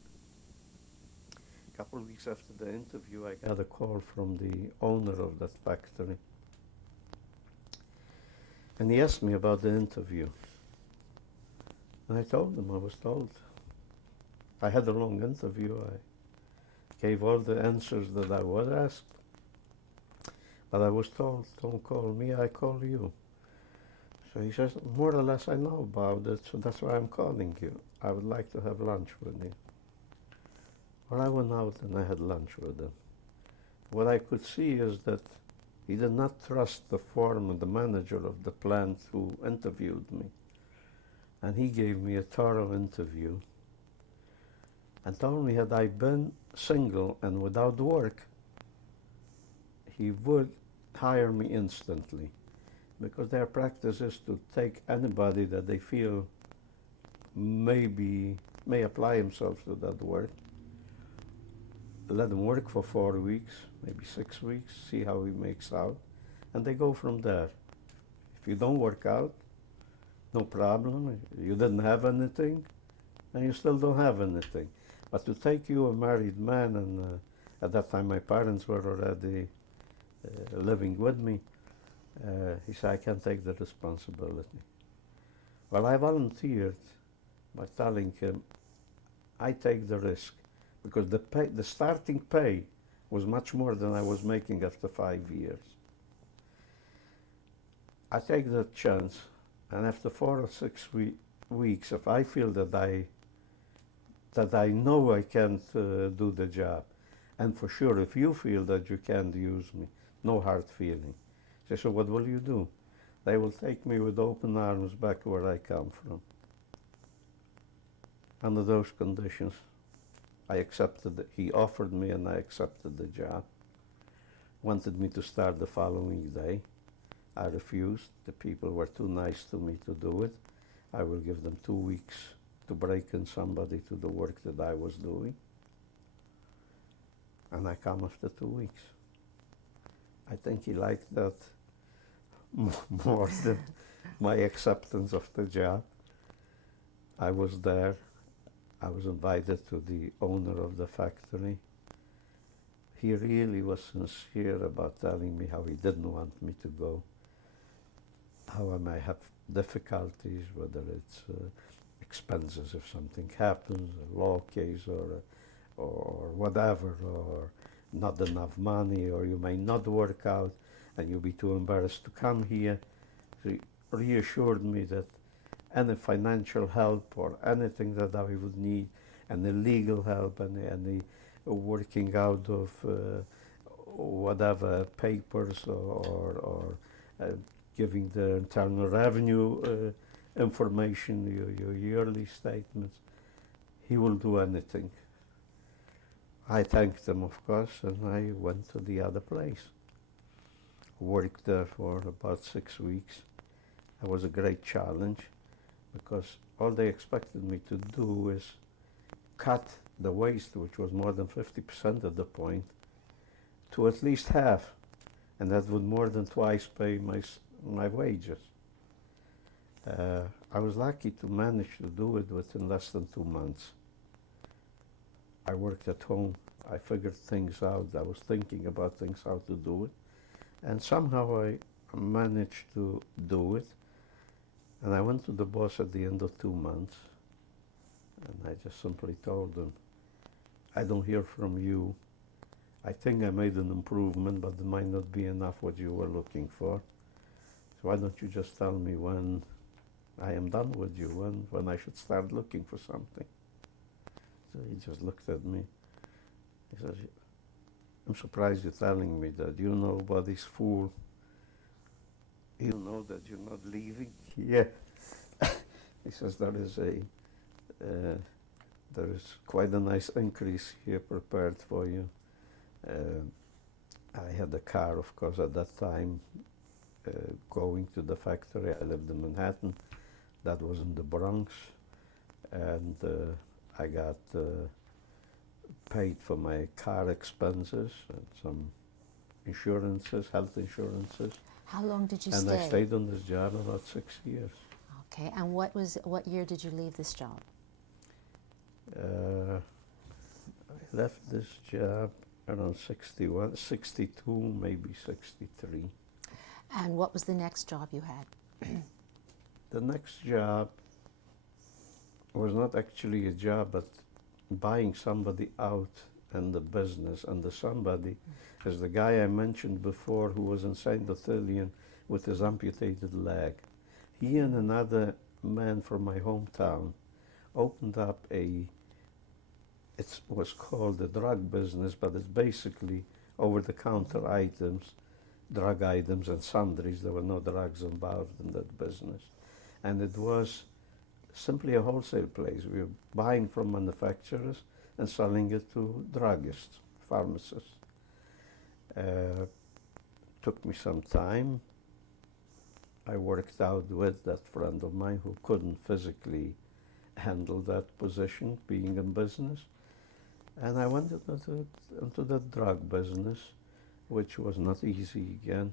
A couple of weeks after the interview, I got a call from the owner of that factory. And he asked me about the interview. And I told him I was told. I had a long interview. I gave all the answers that I was asked. But I was told, don't call me, I call you. So he says, more or less I know about it, so that's why I'm calling you. I would like to have lunch with you. Well, I went out and I had lunch with him. What I could see is that he did not trust the foreman, the manager of the plant who interviewed me. And he gave me a thorough interview and told me had I been single and without work, he would hire me instantly, because their practice is to take anybody that they feel may apply himself to that work, let him work for 4 weeks, maybe 6 weeks, see how he makes out, and they go from there. If you don't work out, no problem, you didn't have anything, and you still don't have anything. But to take you, a married man, and at that time my parents were already living with me, he said, I can't take the responsibility. Well, I volunteered by telling him, I take the risk, because the starting pay was much more than I was making after 5 years. I take that chance, and after 4 or 6 weeks, if I feel that I know I can't do the job, and for sure if you feel that you can't use me, no hard feeling. They said, so what will you do? They will take me with open arms back where I come from. Under those conditions, I accepted it. He offered me and I accepted the job. Wanted me to start the following day. I refused. The people were too nice to me to do it. I will give them 2 weeks to break in somebody to the work that I was doing. And I come after 2 weeks. I think he liked that more than my acceptance of the job. I was there. I was invited to the owner of the factory. He really was sincere about telling me how he didn't want me to go, how I may have difficulties, whether it's expenses if something happens, a law case or whatever, or not enough money, or you may not work out and you'll be too embarrassed to come here. So he reassured me that any financial help or anything that I would need, any legal help, any working out of whatever papers or giving the Internal Revenue information, your yearly statements, he will do anything. I thanked him, of course, and I went to the other place. Worked there for about 6 weeks. It was a great challenge, because all they expected me to do is cut the waste, which was more than 50% at the point, to at least half, and that would more than twice pay my wages. I was lucky to manage to do it within less than 2 months. I worked at home. I figured things out. I was thinking about things, how to do it. And somehow I managed to do it. And I went to the boss at the end of 2 months. And I just simply told him, I don't hear from you. I think I made an improvement, but it might not be enough what you were looking for. So why don't you just tell me when I am done with you, when I should start looking for something? So he just looked at me. He says, I'm surprised you're telling me that. You nobody's fool. You know that you're not leaving? Yeah. He says, there is quite a nice increase here prepared for you. I had a car, of course, at that time, going to the factory. I lived in Manhattan. That was in the Bronx. And I got paid for my car expenses and some insurances, health insurances. How long did you and stay? I stayed on this job about 6 years. Okay, and what year did you leave this job? I left this job around 61, 62, maybe 63. And what was the next job you had? The next job was not actually a job, but buying somebody out in the business. And the somebody is the guy I mentioned before who was in St. Othilian with his amputated leg. He and another man from my hometown opened up it was called the drug business, but it's basically over-the-counter items, drug items and sundries. There were no drugs involved in that business. And it was simply a wholesale place. We were buying from manufacturers and selling it to druggists, pharmacists. Took me some time. I worked out with that friend of mine who couldn't physically handle that position, being in business. And I went into the drug business, which was not easy again.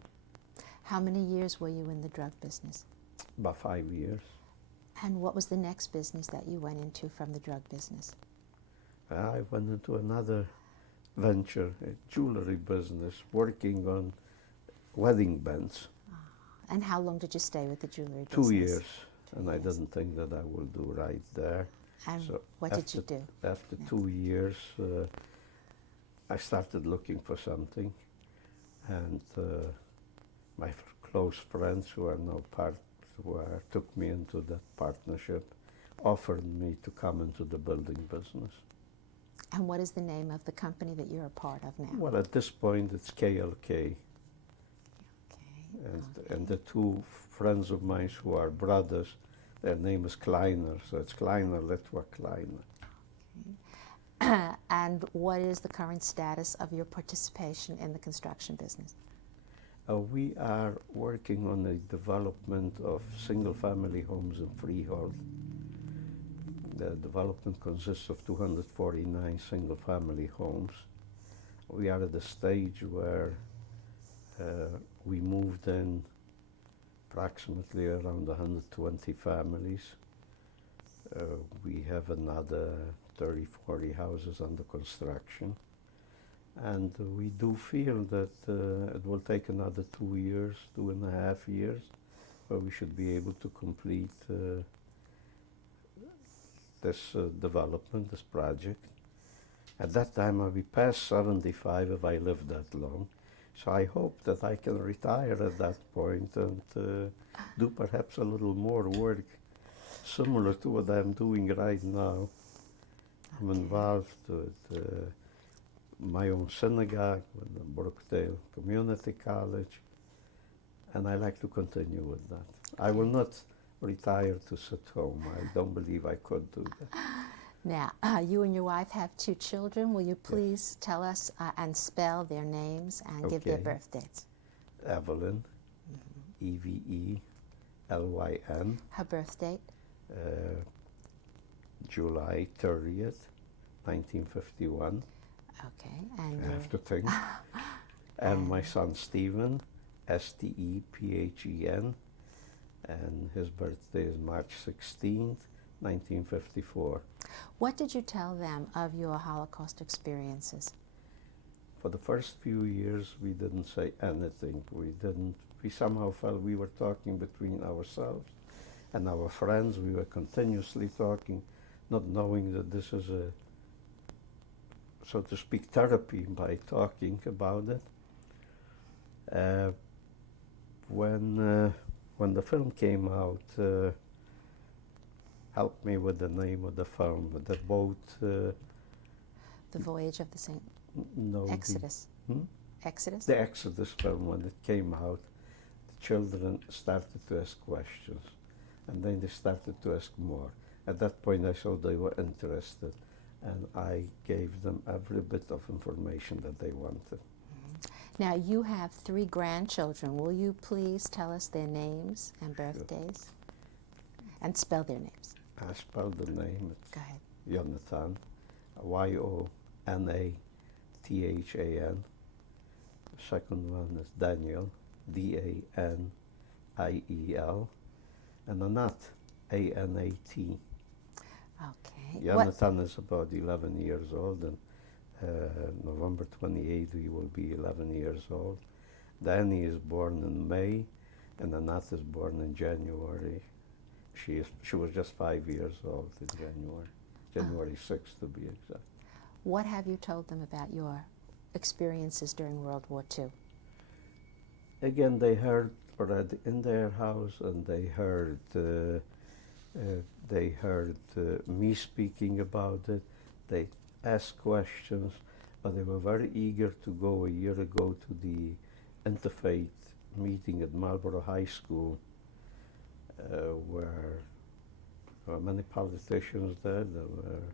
How many years were you in the drug business? About 5 years. And what was the next business that you went into from the drug business? I went into another venture, a jewelry business, working on wedding bands. And how long did you stay with the jewelry business? 2 years. And I years. didn't think that I would do right there. And So what did you do? After next? 2 years, I started looking for something. And my close friends who are now took me into that partnership, offered me to come into the building business. And what is the name of the company that you're a part of now? Well, at this point, it's KLK. Okay. And the two friends of mine who are brothers, their name is Kleiner, so it's Kleiner, Litwok Kleiner. And what is the current status of your participation in the construction business? We are working on the development of single-family homes in Freehold. The development consists of 249 single-family homes. We are at the stage where we moved in approximately around 120 families. We have another 30, 40 houses under construction. And we do feel that it will take another 2 years, 2.5 years, where we should be able to complete this development, this project. At that time, I'll be past 75 if I live that long. So I hope that I can retire at that point and do perhaps a little more work similar to what I'm doing right now. I'm involved with my own synagogue, with the Brookdale Community College, and I like to continue with that. I will not retire to sit home. I don't believe I could do that. Now, you and your wife have 2 children. Will you please tell us and spell their names and give their Okay. birth dates? Evelyn, Evelyn, Her birth date? July 30th, 1951. Okay. And I have to think. And my son Stephen, Stephen, and his birthday is March 16th, 1954. What did you tell them of your Holocaust experiences? For the first few years, we didn't say anything. We somehow felt we were talking between ourselves and our friends. We were continuously talking, not knowing that this is a, so to speak, therapy by talking about it. When the film came out, help me with the name of the film, the boat. The Voyage of the Saint No, Exodus. Exodus? The Exodus film, when it came out, the children started to ask questions, and then they started to ask more. At that point, I saw they were interested, and I gave them every bit of information that they wanted. Now, you have 3 grandchildren. Will you please tell us their names and birthdays? And spell their names. I spelled the name. It's Go ahead. Jonathan, Yonathan. Second one is Daniel, Daniel, and Anat, Anat. Okay. Jonathan is about 11 years old, and November 28th he will be 11 years old. Danny is born in May, and Anat is born in January. She was just 5 years old in January 6th to be exact. What have you told them about your experiences during World War II? Again, they heard already in their house, and they heard me speaking about it. They asked questions, but they were very eager to go a year ago to the interfaith meeting at Marlborough High School, where there were many politicians there. There were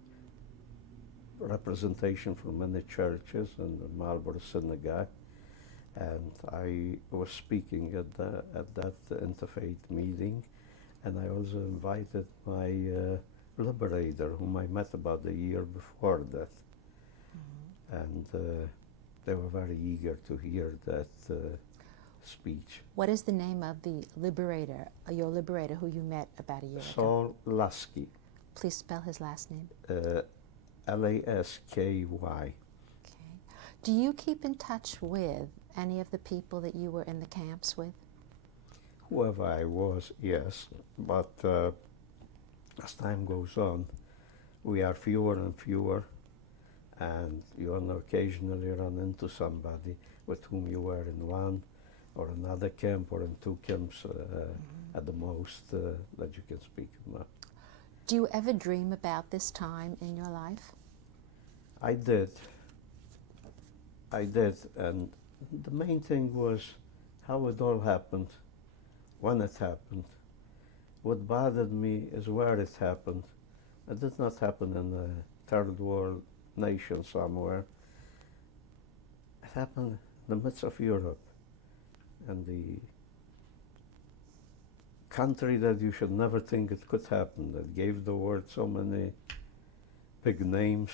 representation from many churches and the Marlborough Synagogue, and I was speaking at that interfaith meeting, and I also invited my liberator, whom I met about a year before that, and they were very eager to hear that speech. What is the name of the liberator, your liberator who you met about a year ago? Saul Lasky. Please spell his last name. Lasky. Okay. Do you keep in touch with any of the people that you were in the camps with? Whoever I was, yes, but as time goes on, we are fewer and fewer, and you occasionally run into somebody with whom you were in one or another camp or in 2 camps at the most that you can speak about. Do you ever dream about this time in your life? I did, and the main thing was how it all happened, when it happened. What bothered me is where it happened. It did not happen in a third world nation somewhere. It happened in the midst of Europe, and the country that you should never think it could happen, that gave the world so many big names,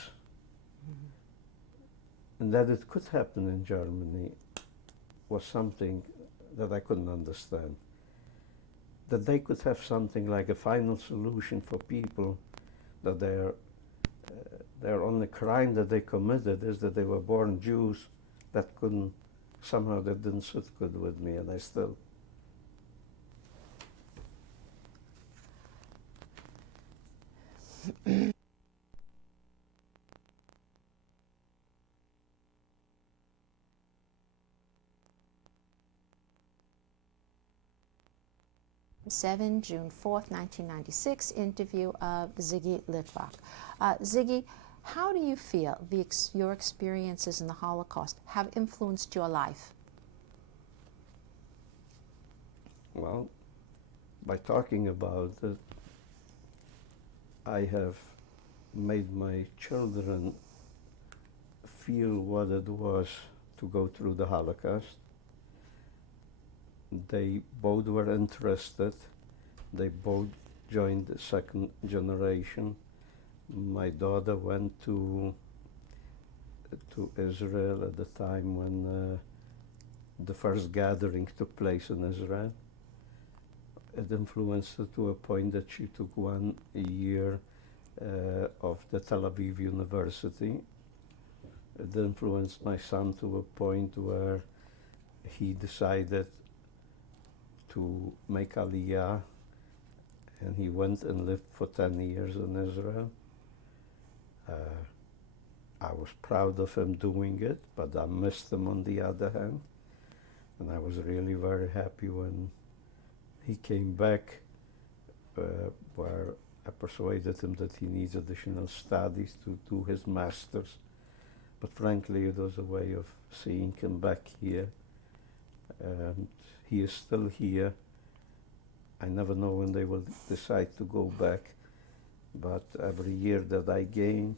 and that it could happen in Germany was something that I couldn't understand. That they could have something like a final solution for people, that their only crime that they committed is that they were born Jews. That didn't sit good with me, and I still. 7 June 4th, 1996, interview of Zygmunt Litwok. Ziggy, how do you feel your experiences in the Holocaust have influenced your life? Well, by talking about it, I have made my children feel what it was to go through the Holocaust. They both were interested. They both joined the second generation. My daughter went to Israel at the time when the first gathering took place in Israel. it influenced her to a point that she took 1 year of the Tel Aviv University. It influenced my son to a point where he decided to make Aliyah, and he went and lived for 10 years in Israel. I was proud of him doing it, but I missed him on the other hand. And I was really very happy when he came back, where I persuaded him that he needs additional studies to do his master's. But frankly, it was a way of seeing him back here. And he is still here. I never know when they will decide to go back, but every year that I gain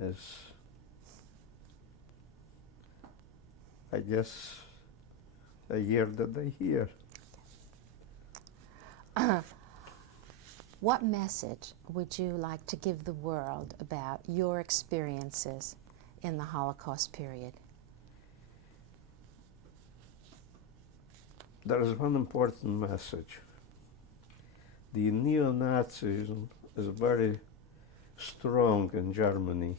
is, I guess, a year that they're here. What message would you like to give the world about your experiences in the Holocaust period? There is one important message. The neo-Nazism is very strong in Germany.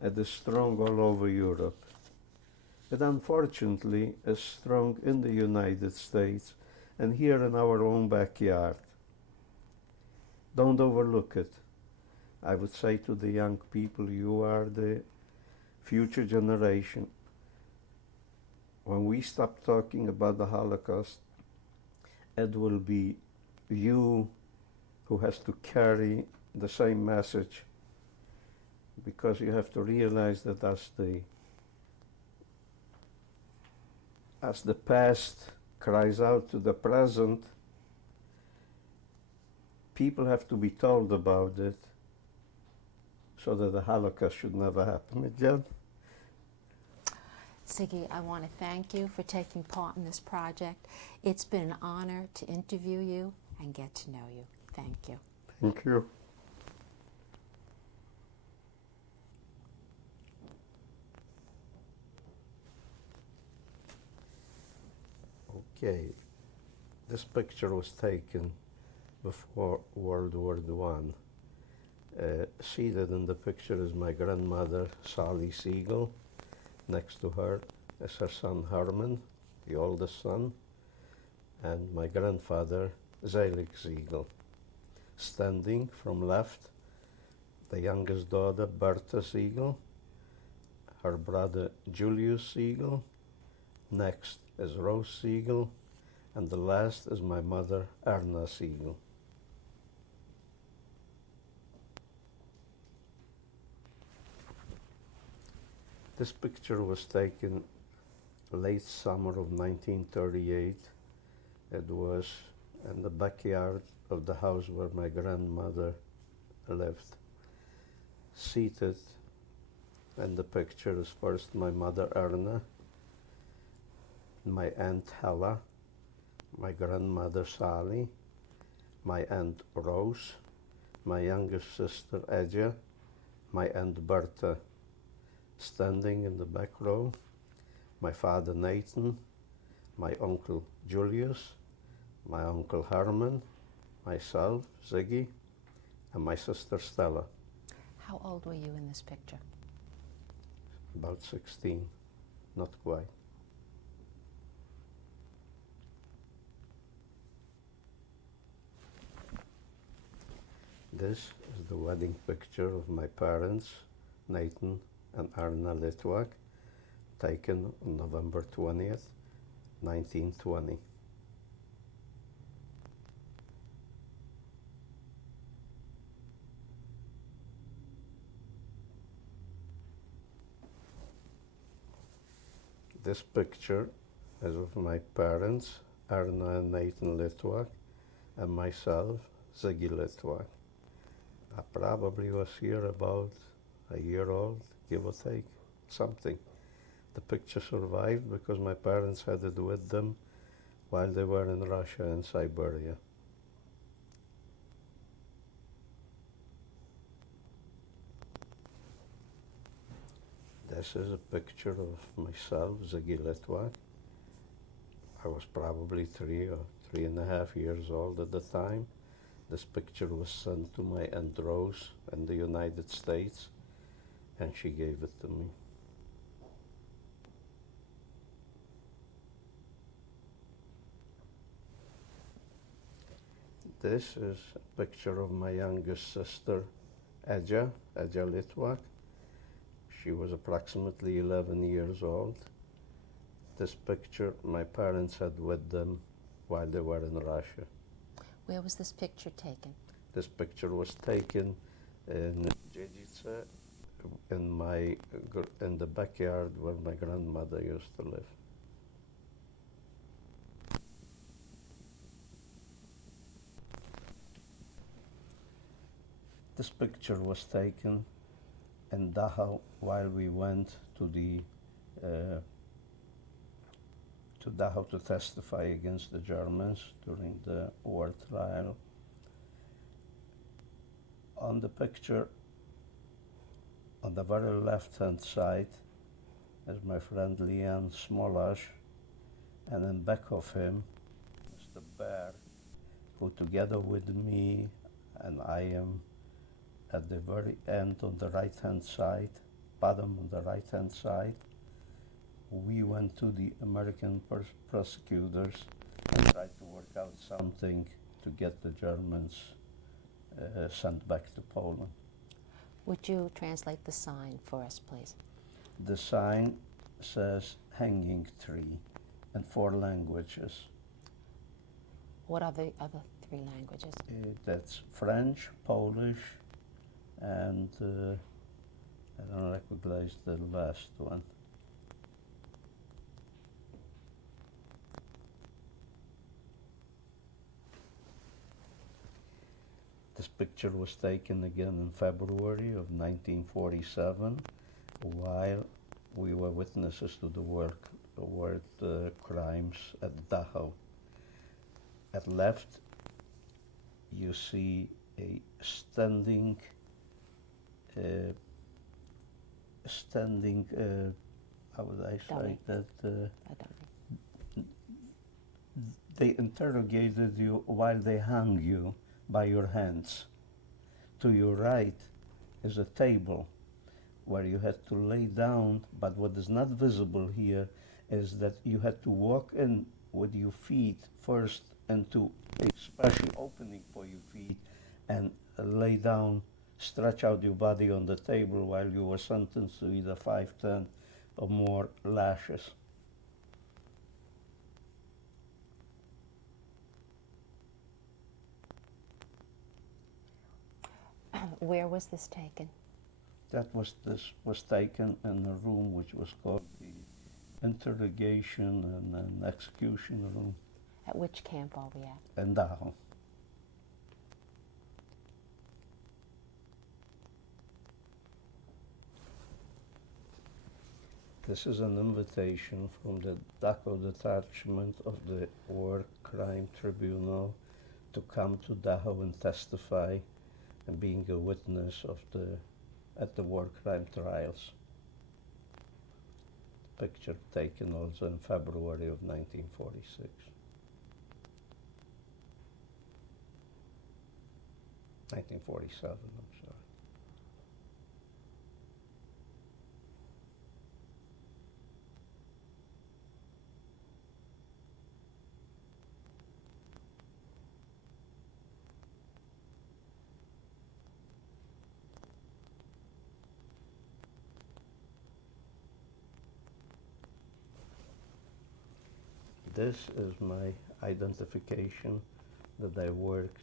It is strong all over Europe. It unfortunately is strong in the United States and here in our own backyard. Don't overlook it. I would say to the young people, you are the future generation. When we stop talking about the Holocaust, it will be you who has to carry the same message, because you have to realize that as the past cries out to the present, people have to be told about it so that the Holocaust should never happen again. Ziggy, I want to thank you for taking part in this project. It's been an honor to interview you and get to know you. Thank you. Thank you. Okay, this picture was taken before World War I. Seated in the picture is my grandmother, Sally Siegel. Next to her is her son Herman, the oldest son, and my grandfather, Zelig Siegel. Standing from left, the youngest daughter, Bertha Siegel, her brother, Julius Siegel. Next is Rose Siegel, and the last is my mother, Erna Siegel. This picture was taken late summer of 1938. It was in the backyard of the house where my grandmother lived. Seated in the picture is first my mother Erna, my aunt Hella, my grandmother Sally, my aunt Rose, my youngest sister Edja, my aunt Bertha. Standing in the back row, my father Nathan, my uncle Julius, my uncle Herman, myself, Ziggy, and my sister Stella. How old were you in this picture? About 16, not quite. This is the wedding picture of my parents, Nathan and Erna Litwok, taken on November 20th, 1920. This picture is of my parents, Erna and Nathan Litwok, and myself, Ziggy Litwok. I probably was here about a year old, give or take, something. The picture survived because my parents had it with them while they were in Russia and Siberia. This is a picture of myself, Ziggy Litwok. I was probably 3 or 3.5 years old at the time. This picture was sent to my Aunt Rose in the United States, and she gave it to me. This is a picture of my youngest sister, Edja Litwok. She was approximately 11 years old. This picture my parents had with them while they were in Russia. Where was this picture taken? This picture was taken in Dziecice, in the backyard where my grandmother used to live. This picture was taken in Dachau while we went to Dachau to testify against the Germans during the war trial. On the picture, on the very left-hand side, is my friend Leon Smolash, and in back of him is the bear, who together with me, and I am at the very end on the right-hand side, bottom on the right-hand side. We went to the American prosecutors and tried to work out something to get the Germans sent back to Poland. Would you translate the sign for us, please? The sign says hanging tree in 4 languages. What are the other 3 languages? That's French, Polish, and I don't recognize the last one. This picture was taken again in February of 1947 while we were witnesses to the war crimes at Dachau. At left, you see a standing, how would I say that? They interrogated you while they hung you by your hands. To your right is a table where you had to lay down, but what is not visible here is that you had to walk in with your feet first into a special opening for your feet and lay down, stretch out your body on the table while you were sentenced to either 5, 10 or more lashes. Where was this taken? This was taken in a room which was called the interrogation and an execution room. At which camp are we at? In Dachau. This is an invitation from the Dachau detachment of the War Crime Tribunal to come to Dachau and testify and being a witness at the war crime trials. Picture taken also in February of 1946. I'm sorry. This is my identification that I worked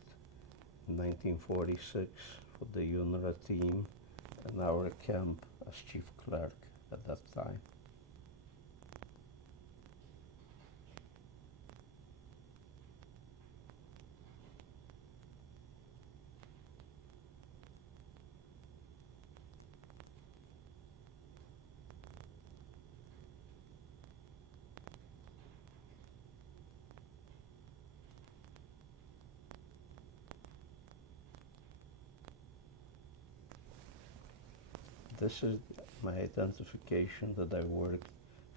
in 1946 for the UNRWA team in our camp as chief clerk at that time. This is my identification that I worked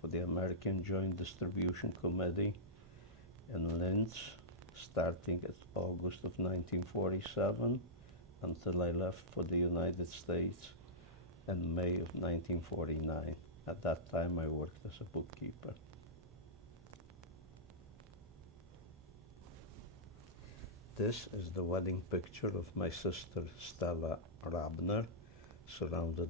for the American Joint Distribution Committee in Linz, starting at August of 1947 until I left for the United States in May of 1949. At that time I worked as a bookkeeper. This is the wedding picture of my sister Stella Rabner, surrounded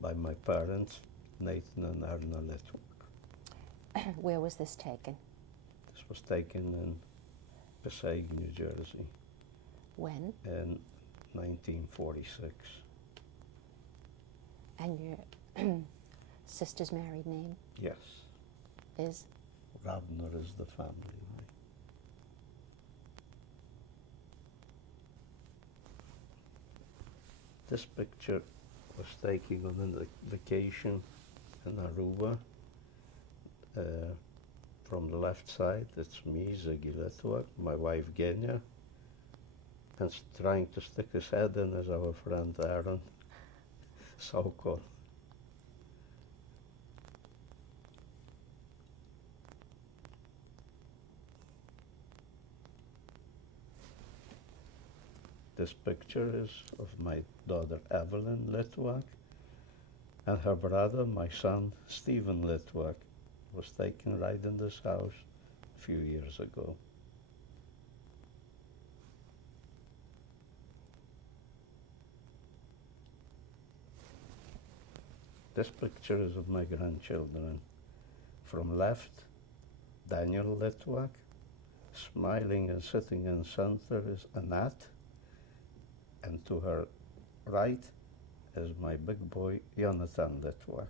by my parents, Nathan and Erna Litwok. Where was this taken? This was taken in Passaic, New Jersey. When? In 1946. And your sister's married name Yes. is? Rabner is the family name. This picture was taken on a vacation in Aruba. From the left side, it's me, Ziggy Litwok, my wife Genya, and trying to stick his head in is our friend Aaron Sokol. This picture is of my daughter Evelyn Litwok and her brother, my son Stephen Litwok, was taken right in this house a few years ago. This picture is of my grandchildren. From left, Daniel Litwok. Smiling and sitting in center is Annette. And to her right is my big boy, Jonathan Litwok.